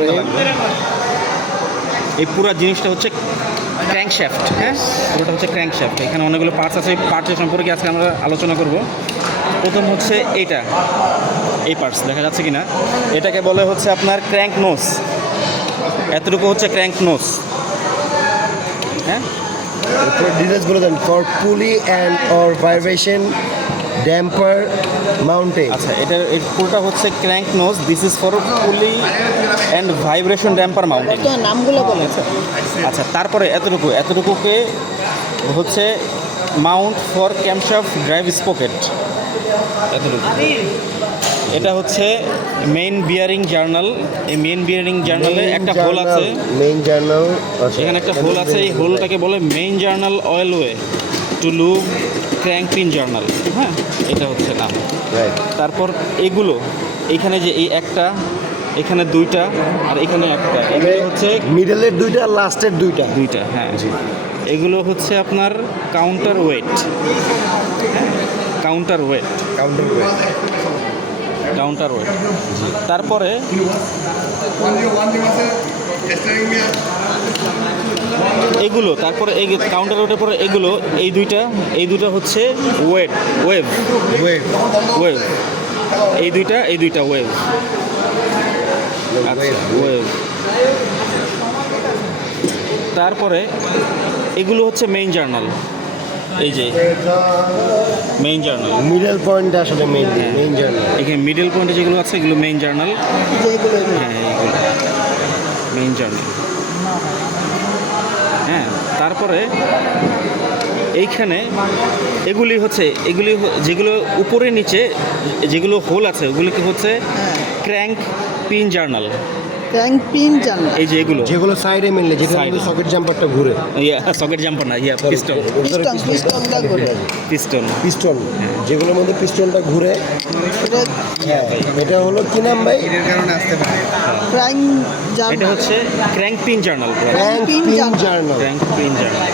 ঠান্ডা লাগবে। এই পুরো জিনিসটা হচ্ছে ক্র্যাঙ্কশ্যাফট, হ্যাঁ, পুরোটা হচ্ছে ক্র্যাঙ্কশ্যাফট। এখানে অনেকগুলো পার্টস আছে, পার্টসের সম্পর্কে আজকে আমরা আলোচনা করব। প্রথম হচ্ছে এইটা, এই পার্টস দেখা যাচ্ছে কি না, এটাকে বলে হচ্ছে আপনার ক্র্যাঙ্ক নোস। এতটুকু হচ্ছে ক্র্যাঙ্ক নোস, হ্যাঁ। ডিটেলস বলে দেন। For pulley and or vibration damper mounting. আচ্ছা, এটার এই পুরোটা হচ্ছে crank nose. This is for pulley and vibration damper mounting. নামগুলো বলে। আচ্ছা, তারপরে এতটুকুকে হচ্ছে mount for camshaft drive sprocket. এতটুকু এটা হচ্ছে মেইন বিয়ারিং জার্নাল। এই মেইন বিয়ারিং জার্নালে একটা হোল আছে, মেইন জার্নাল। এখানে একটা হোল আছে। এই হোলটাকে বলে main journal oil way to lube crank pin journal, হ্যাঁ, এটা হচ্ছে নাম। রাইট। তারপর এগুলো, এইখানে যে এই একটা, এখানে দুইটা, আর এখানে একটা, এগুলো হচ্ছে মিডলের দুইটা, লাস্টের দুইটা। দুইটা, হ্যাঁ। এগুলো হচ্ছে আপনার counter wait, counter wait, counter wait. Counter wait. তারপরে এগুলো, তারপরে এই কাউন্টার ওয়েটের পরে এগুলো, এই দুইটা হচ্ছে ওয়েট, ওয়েভ, ওয়েট। ওয়েভ। এই দুইটা ওয়েভ, ওয়েভ। তারপরে এগুলো হচ্ছে মেইন জার্নাল। এই যে মেইন জার্নাল, মিডল পয়েন্ট আসলে মেইন জার্নাল। এখানে মিডল পয়েন্টে যেগুলো আছে এগুলো মেইন জার্নাল, হ্যাঁ, এইগুলো মেইন জার্নাল, হ্যাঁ। তারপরে এইখানে এগুলি যেগুলো উপরে নিচে যেগুলো হোল আছে ওগুলোকে হচ্ছে crank pin journal. Crank pin journal, এই যে এগুলো যেগুলো সাইডে মিললে, যেখানে Side. সকেট জাম্পারটা ঘুরে। সকেট জাম্পার না, পিস্টন, পিস্টনটা ঘুরে। পিস্টন। পিস্টন, যেগুলোর মধ্যে পিস্টনটা ঘুরে। এটা হ্যাঁ, এটা হলো কি নাম ভাই? ক্র্যাঙ্ক এটা জার্নাল, হচ্ছে crank pin journal, crank pin pin journal. Journal. Crank pin journal.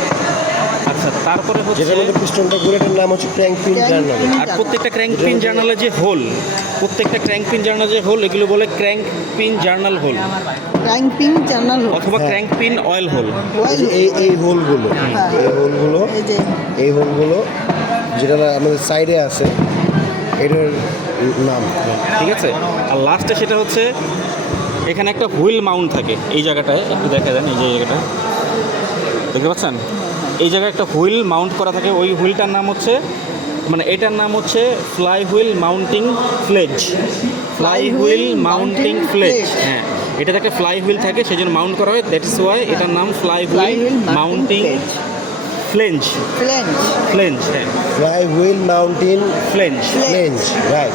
আচ্ছা, তারপরে হচ্ছে যেটার মধ্যে পিস্টনটা ঘুরে, এটার নাম হচ্ছে crank pin Crank journal. pin। আর প্রত্যেকটা ক্র্যাঙ্ক পিন জার্নালে যে হোল, প্রত্যেকটা ক্র্যাঙ্ক পিন জার্নাল যে হোল, এগুলো বলে crank pin journal hole crank pin journal অথবা ক্র্যাঙ্ক পিন অয়েল হোল। এই হোলগুলো, এই যে এই হোলগুলো যেটা আমাদের সাইডে আছে, এটার নাম। ঠিক আছে। আর লাস্টে সেটা হচ্ছে এখানে একটা হুইল মাউন্ট থাকে এই জায়গাটায়, একটু দেখা দেন, এই যে জায়গাটা দেখতে পাচ্ছেন, এই জায়গায় একটা হুইল মাউন্ট করা থাকে। ওই হুইলটার নাম হচ্ছে, মানে এটার নাম হচ্ছে fly wheel mounting ফ্লেজ। Fly wheel mounting ফ্লেজ, হ্যাঁ, এটাতে একটা ফ্লাই হুইল থাকে, সেই জন্য মাউন্ট করা হয়। দ্যাট ইজ ওয়াই এটার নাম flywheel mounting flange. Flange, হ্যাঁ, flywheel mounting flange. Flange, right.